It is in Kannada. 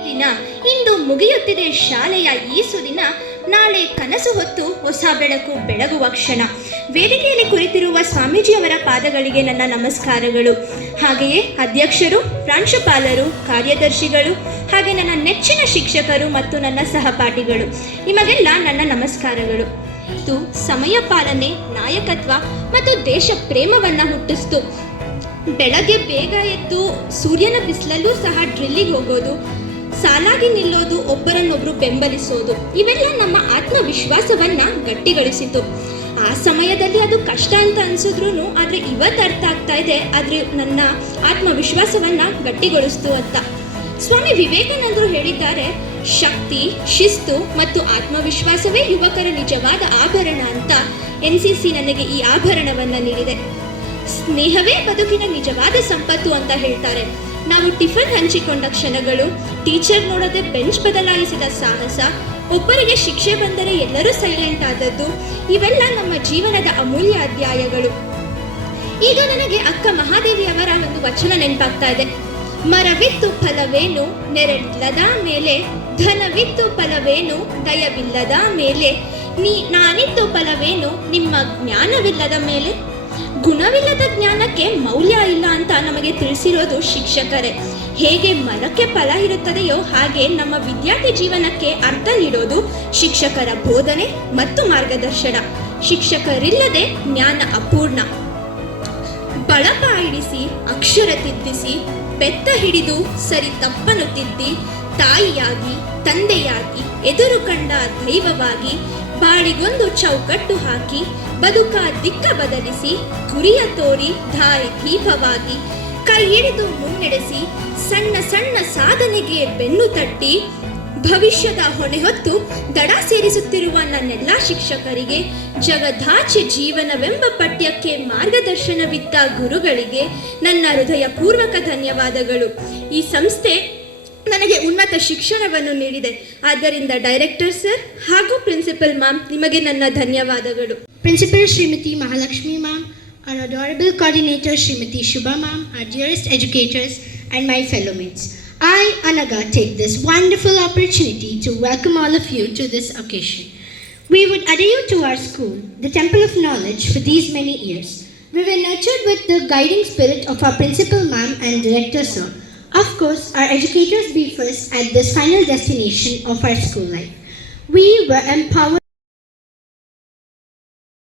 ಇಲ್ಲಿನ ಇಂದು ಮುಗಿಯುತ್ತಿದೆ ಶಾಲೆಯ ಈ ಸುದಿನ, ನಾಳೆ ಕನಸು ಹೊತ್ತು ಹೊಸ ಬೆಳಕು ಬೆಳಗುವ ಕ್ಷಣ. ವೇದಿಕೆಯಲ್ಲಿ ಕುಳಿತಿರುವ ಸ್ವಾಮೀಜಿಯವರ ಪಾದಗಳಿಗೆ ನನ್ನ ನಮಸ್ಕಾರಗಳು. ಹಾಗೆಯೇ ಅಧ್ಯಕ್ಷರು, ಪ್ರಾಂಶುಪಾಲರು, ಕಾರ್ಯದರ್ಶಿಗಳು, ಹಾಗೆ ನನ್ನ ನೆಚ್ಚಿನ ಶಿಕ್ಷಕರು ಮತ್ತು ನನ್ನ ಸಹಪಾಠಿಗಳು, ನಿಮಗೆಲ್ಲ ನನ್ನ ನಮಸ್ಕಾರಗಳು. ಇದು ಸಮಯ ಪಾಲನೆ, ನಾಯಕತ್ವ ಮತ್ತು ದೇಶ ಪ್ರೇಮವನ್ನು ಹುಟ್ಟಿಸ್ತು. ಬೆಳಗ್ಗೆ ಬೇಗ ಎದ್ದು ಸೂರ್ಯನ ಬಿಸಿಲಲ್ಲೂ ಸಹ ಡ್ರಿಲ್ಲಿಗೆ ಹೋಗೋದು, ಸಾಲಾಗಿ ನಿಲ್ಲೋದು, ಒಬ್ಬರನ್ನೊಬ್ಬರು ಬೆಂಬಲಿಸೋದು, ಇವೆಲ್ಲ ನಮ್ಮ ಆತ್ಮವಿಶ್ವಾಸವನ್ನು ಗಟ್ಟಿಗೊಳಿಸಿತು. ಆ ಸಮಯದಲ್ಲಿ ಅದು ಕಷ್ಟ ಅಂತ ಅನಿಸಿದ್ರು, ಆದರೆ ಇವತ್ತು ಅರ್ಥ ಆಗ್ತಾ ಇದೆ, ಆದರೆ ನನ್ನ ಆತ್ಮವಿಶ್ವಾಸವನ್ನು ಗಟ್ಟಿಗೊಳಿಸ್ತು ಅಂತ. ಸ್ವಾಮಿ ವಿವೇಕಾನಂದರು ಹೇಳಿದ್ದಾರೆ, ಶಕ್ತಿ, ಶಿಸ್ತು ಮತ್ತು ಆತ್ಮವಿಶ್ವಾಸವೇ ಯುವಕರ ನಿಜವಾದ ಆಭರಣ ಅಂತ. NCC ನನಗೆ ಈ ಆಭರಣವನ್ನು ನೀಡಿದೆ. ಸ್ನೇಹವೇ ಬದುಕಿನ ನಿಜವಾದ ಸಂಪತ್ತು ಅಂತ ಹೇಳ್ತಾರೆ. ನಾವು ಟಿಫನ್ ಹಂಚಿಕೊಂಡ ಕ್ಷಣಗಳು, ಟೀಚರ್ ನೋಡದೆ ಬೆಂಚ್ ಬದಲಾಯಿಸಿದ ಸಾಹಸ, ಒಬ್ಬರಿಗೆ ಶಿಕ್ಷೆ ಬಂದರೆ ಎಲ್ಲರೂ ಸೈಲೆಂಟ್ ಆದದ್ದು, ಇವೆಲ್ಲ ನಮ್ಮ ಜೀವನದ ಅಮೂಲ್ಯ ಅಧ್ಯಾಯಗಳು. ಈಗ ನನಗೆ ಅಕ್ಕ ಮಹಾದೇವಿಯವರ ಒಂದು ವಚನ ನೆನಪಾಗ್ತಾ ಇದೆ. ಮರವಿತ್ತು ಫಲವೇನು ನೆರಳಿಲ್ಲದ ಮೇಲೆ, ಧನವಿತ್ತು ಫಲವೇನು ದಯವಿಲ್ಲದ ಮೇಲೆ, ನಾನಿತ್ತು ಫಲವೇನು ನಿಮ್ಮ ಜ್ಞಾನವಿಲ್ಲದ ಮೇಲೆ. ಗುಣವಿಲ್ಲದ ಜ್ಞಾನಕ್ಕೆ ಮೌಲ್ಯ ಇಲ್ಲ ಅಂತ ನಮಗೆ ತಿಳಿಸಿರೋದು ಶಿಕ್ಷಕರೇ. ಹೇಗೆ ಮರಕ್ಕೆ ಫಲ ಇರುತ್ತದೆಯೋ ಹಾಗೆ ನಮ್ಮ ವಿದ್ಯಾರ್ಥಿ ಜೀವನಕ್ಕೆ ಅರ್ಥ ನೀಡೋದು ಶಿಕ್ಷಕರ ಬೋಧನೆ ಮತ್ತು ಮಾರ್ಗದರ್ಶನ. ಶಿಕ್ಷಕರಿಲ್ಲದೆ ಜ್ಞಾನ ಅಪೂರ್ಣ. ಬಳಪ ಇಡಿಸಿ ಅಕ್ಷರ ತಿದ್ದಿಸಿ, ಬೆತ್ತ ಹಿಡಿದು ಸರಿ ತಪ್ಪನ್ನು ತಿದ್ದಿ, ತಾಯಿಯಾಗಿ ತಂದೆಯಾಗಿ ಎದುರು ಕಂಡ ದೈವವಾಗಿ, ಬಾಳಿಗೊಂದು ಚೌಕಟ್ಟು ಹಾಕಿ ಬದುಕ ದಿಕ್ಕ ಬದಲಿಸಿ, ಗುರಿಯ ತೋರಿ ದಾರಿ ದೀಪವಾಗಿ, ಕೈ ಹಿಡಿದು ಮುನ್ನಡೆಸಿ, ಸಣ್ಣ ಸಣ್ಣ ಸಾಧನೆಗೆ ಬೆನ್ನು ತಟ್ಟಿ, ಭವಿಷ್ಯದ ಹೊಣೆ ಹೊತ್ತು ದಡ ಸೇರಿಸುತ್ತಿರುವ ನನ್ನೆಲ್ಲ ಶಿಕ್ಷಕರಿಗೆ, ಜಗದಾಚೆ ಜೀವನವೆಂಬ ಪಠ್ಯಕ್ಕೆ ಮಾರ್ಗದರ್ಶನವಿದ್ದ ಗುರುಗಳಿಗೆ ನನ್ನ ಹೃದಯಪೂರ್ವಕ ಧನ್ಯವಾದಗಳು. ಈ ಸಂಸ್ಥೆ ನನಗೆ ಉನ್ನತ ಶಿಕ್ಷಣವನ್ನು ನೀಡಿದೆ. ಆದ್ದರಿಂದ ಡೈರೆಕ್ಟರ್ ಸರ್ ಹಾಗೂ ಪ್ರಿನ್ಸಿಪಲ್ ಮ್ಯಾಮ್, ನಿಮಗೆ ನನ್ನ ಧನ್ಯವಾದಗಳು. Principal Srimati Mahalakshmi ma'am, our adorable coordinator Srimati Shubha ma'am, our dearest educators and my fellow mates. I, Anaga, take this wonderful opportunity to welcome all of you to this occasion. We would adhere you to our school, the temple of knowledge, for these many years. We were nurtured with the guiding spirit of our principal ma'am and director sir. Of course, our educators be first at this final destination of our school life. We were empowered